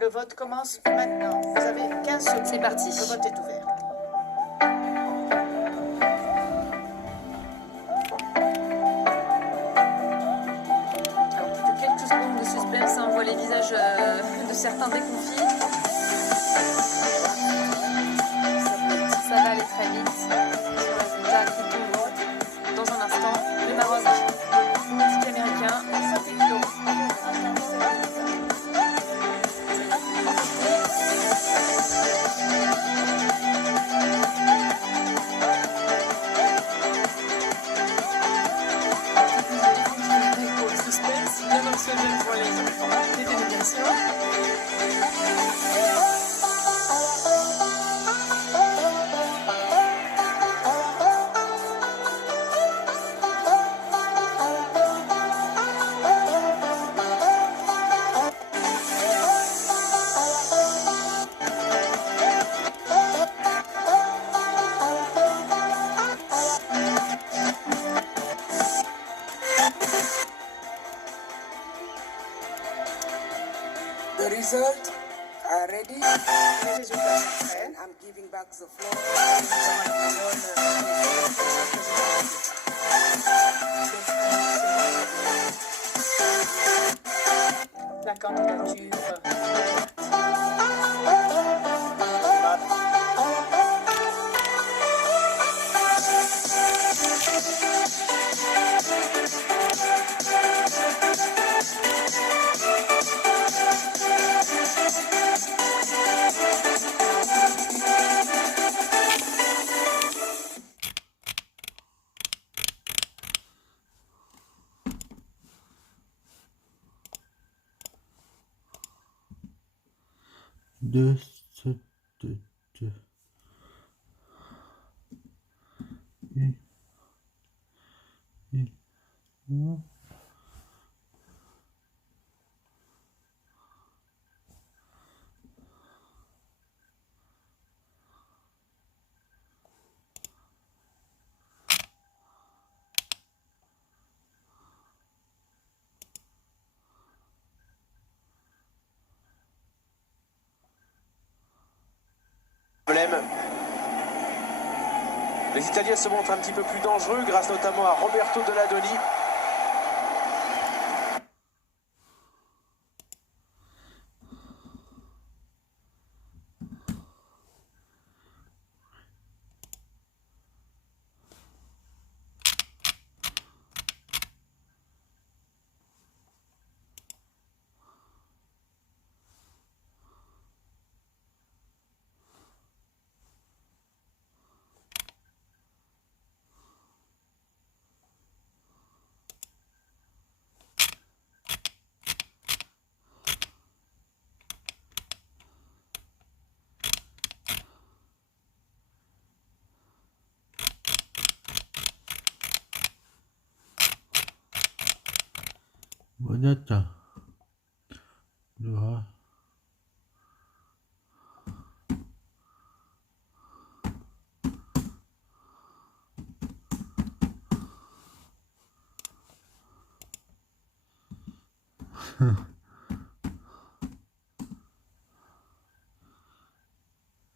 Le vote commence maintenant. Vous avez 15 secondes. C'est parti. Le vote est ouvert. Alors, plus que quelques secondes de suspense, on voit les visages de certains déconfits. Ça va aller très vite. Sur le résultat qui tombe dans un instant. Le Maroc, Mexique américain. Suspense, bien anxiogène pour les délégations. The result are ready, Les résultats sont prêts. and I'm giving back the floor. La candidature. Deux, sept, deux. Les Italiens se montrent un petit peu plus dangereux grâce notamment à Roberto Donadoni. Bonita. Dua.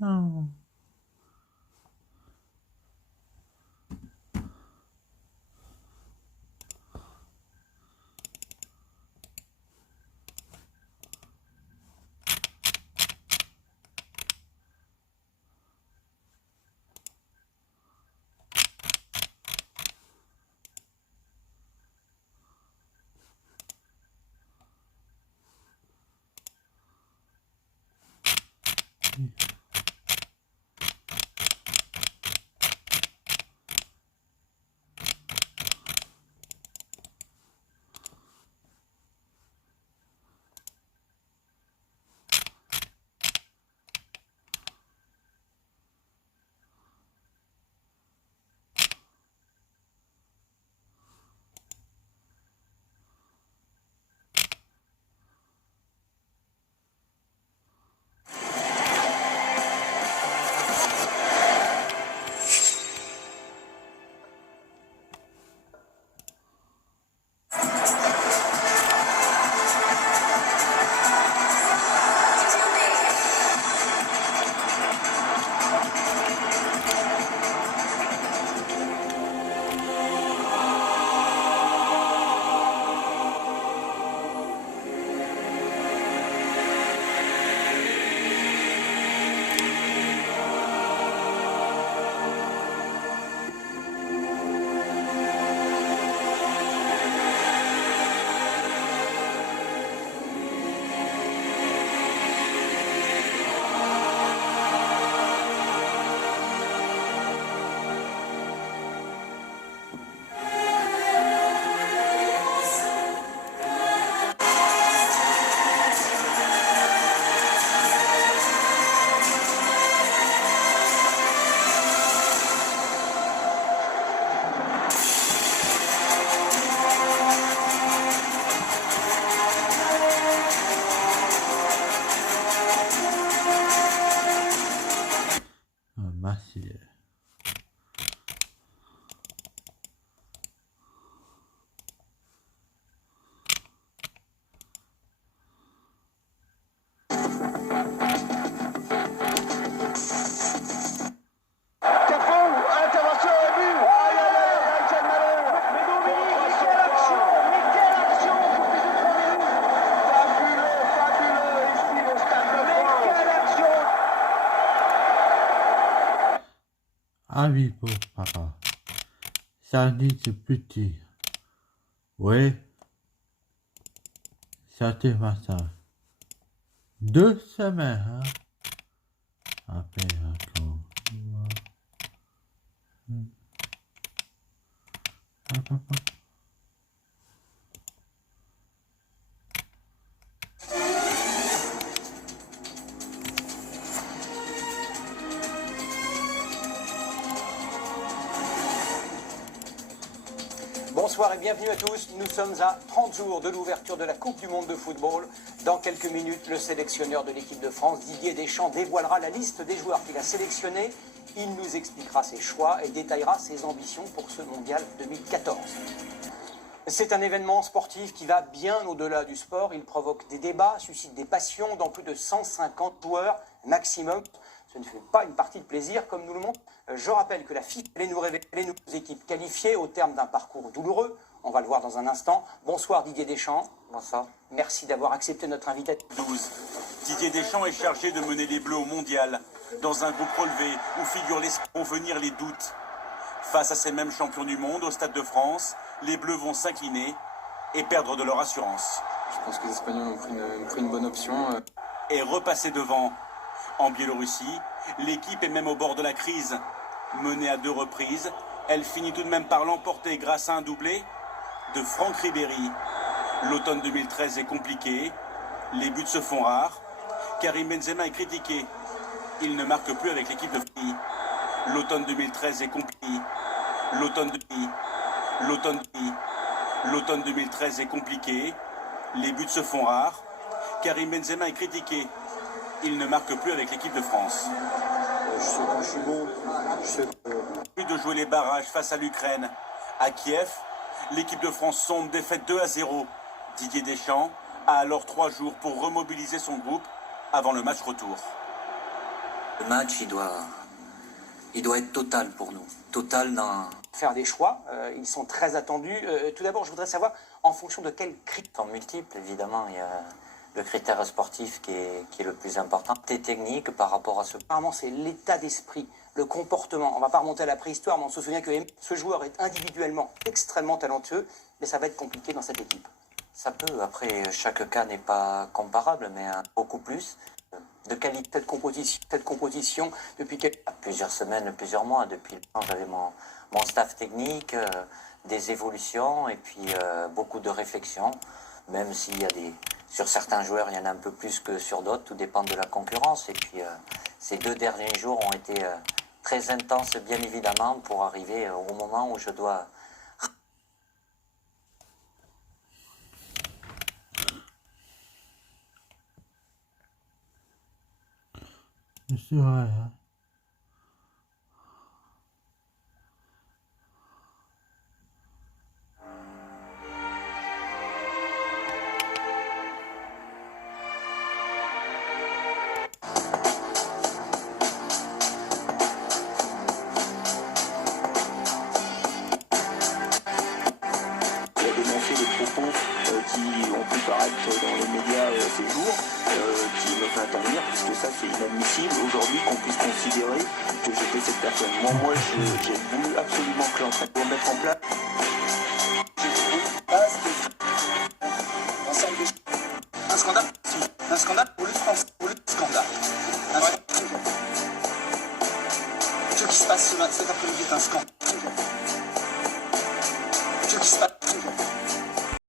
Oh. Ah oui, bon, papa. Samedi, c'est petit. Oui. C'était matin. 2 semaines, hein. Après, attends. Bonsoir et bienvenue à tous. Nous sommes à 30 jours de l'ouverture de la Coupe du Monde de football. Dans quelques minutes, le sélectionneur de l'équipe de France, Didier Deschamps, dévoilera la liste des joueurs qu'il a sélectionnés. Il nous expliquera ses choix et détaillera ses ambitions pour ce mondial 2014. C'est un événement sportif qui va bien au-delà du sport. Il provoque des débats, suscite des passions dans plus de 150 joueurs maximum. Ce ne fait pas une partie de plaisir, comme nous le montre. Je rappelle que la FIFA allait nous révéler nos équipes qualifiées au terme d'un parcours douloureux. On va le voir dans un instant. Bonsoir Didier Deschamps. Bonsoir. Merci d'avoir accepté notre invitation. 12. Didier Deschamps est chargé de mener les Bleus au mondial, dans un groupe relevé où figurent vont venir les doutes. Face à ces mêmes champions du monde au Stade de France, les Bleus vont s'incliner et perdre de leur assurance. Je pense que les Espagnols ont pris une bonne option. Et repasser devant. En Biélorussie, l'équipe est même au bord de la crise. Menée à 2 reprises, elle finit tout de même par l'emporter grâce à un doublé de Franck Ribéry. L'automne 2013 est compliqué, les buts se font rares. Karim Benzema est critiqué, il ne marque plus avec l'équipe de France. L'automne 2013 est compliqué. L'automne 2013 est compliqué, les buts se font rares. Karim Benzema est critiqué, il ne marque plus avec l'équipe de France. Je suis bon. Plus de jouer les barrages face à l'Ukraine. À Kiev, l'équipe de France sombre, défaite 2-0. Didier Deschamps a alors 3 jours pour remobiliser son groupe avant le match retour. Le match, il doit être total pour nous. Total dans... Faire des choix, ils sont très attendus. Tout d'abord, je voudrais savoir en fonction de quels critères. Sont multiples, évidemment. Il y a le critère sportif qui est le plus important. Des techniques par rapport à ce... Apparemment, c'est l'état d'esprit, le comportement. On ne va pas remonter à la préhistoire, mais on se souvient que ce joueur est individuellement extrêmement talentueux, mais ça va être compliqué dans cette équipe. Ça peut. Après, chaque cas n'est pas comparable, mais beaucoup plus. De qualité cette composition depuis plusieurs semaines, plusieurs mois. Depuis le temps, j'avais mon staff technique, des évolutions et puis beaucoup de réflexions. Même s'il y a sur certains joueurs, il y en a un peu plus que sur d'autres, tout dépend de la concurrence. Et puis ces 2 derniers jours ont été très intenses, bien évidemment, pour arriver au moment où je dois... C'est vrai, hein. Qui ont pu paraître dans les médias ces jours, qui me fait intervenir, puisque ça c'est inadmissible aujourd'hui qu'on puisse considérer que j'étais cette personne. Moi j'ai voulu absolument que l'entraînement doit mettre en place. Un scandale, un scandale pour le scandale. Ce qui se passe cet après-midi est un scandale. Ce qui se passe